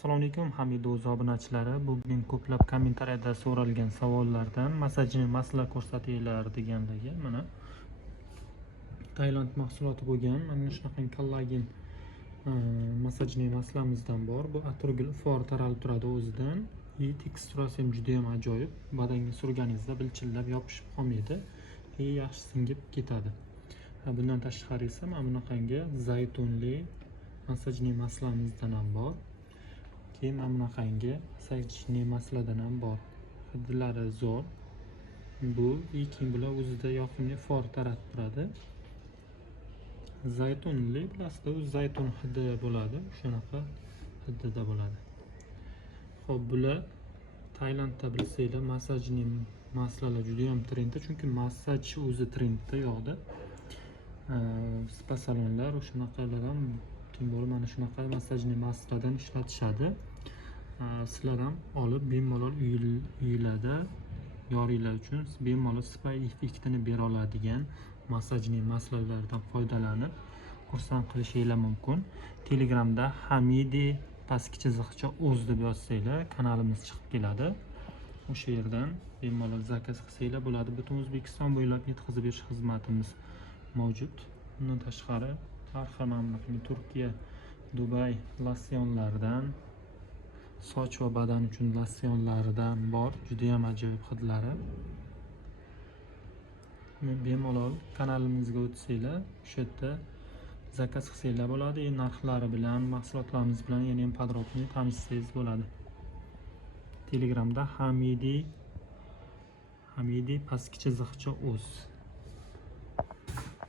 Assalomu alaykum Hamido'z obunachilari. Bugun ko'plab kommentariyada so'ralgan savollardan masajni masala ko'rsatinglar deganligi. Mana Tailand mahsuloti bo'lgan mana shunaqa kollagen masajni masalamizdan bor. Bu atirgul ifor taralib turadi o'zidan. Teksturasi ham juda ham ajoyib. Badanga surganingizda bilchillab yopishib qolmaydi. Yaxshi singib ketadi. Bundan tashqari esa mana bunaqangi zaytunli masajni masalamizdan ham bor. Keyin mana bunaqangi masajni masaladan ham bor. Hidlari zo'r. Bu keyin bular o'zida yoqimli ifor taratib turadi. Zaytunli bilasizda, o'z zaytun hidi bo'ladi, shunaqa hidida bo'ladi. Xo'p, bular Tailandda bilsanglar, masajni masalalar juda ham trendda, chunki masaj o'zi trendda yoqda. Spa salonlar o'shanaqalar ham kim bo'lib mana shunaqa masajni masaladan ishlatishadi. Sizlar ham olib bemalol uylarda yoringlar uchun bemalol spa effektini bera oladigan masajni masalalardan foydalanib xursand qilishinglar mumkin. Telegramda Hamidi pastki chiziqcha o'z deb yozsanglar kanalimiz chiqib keladi. O'sha yerdan bemalol zakaz qilsanglar bo'ladi. Butun O'zbekiston bo'ylab yetkazib berish xizmatimiz mavjud. Bundan tashqari har xil mamlakatning Turkiya, Dubay losyonlaridan, soch va badan uchun losyonlaridan bor, juda ham ajoyib hidlari. Bemalol kanalimizga o'tsanglar, o'sha yerda zakaz qilsanglar bo'ladi. Narxlari bilan, mahsulotlarimiz bilan yana ham podrobniy tanishsangiz bo'ladi. Telegramda Hamidi pastki chiziqcha o'z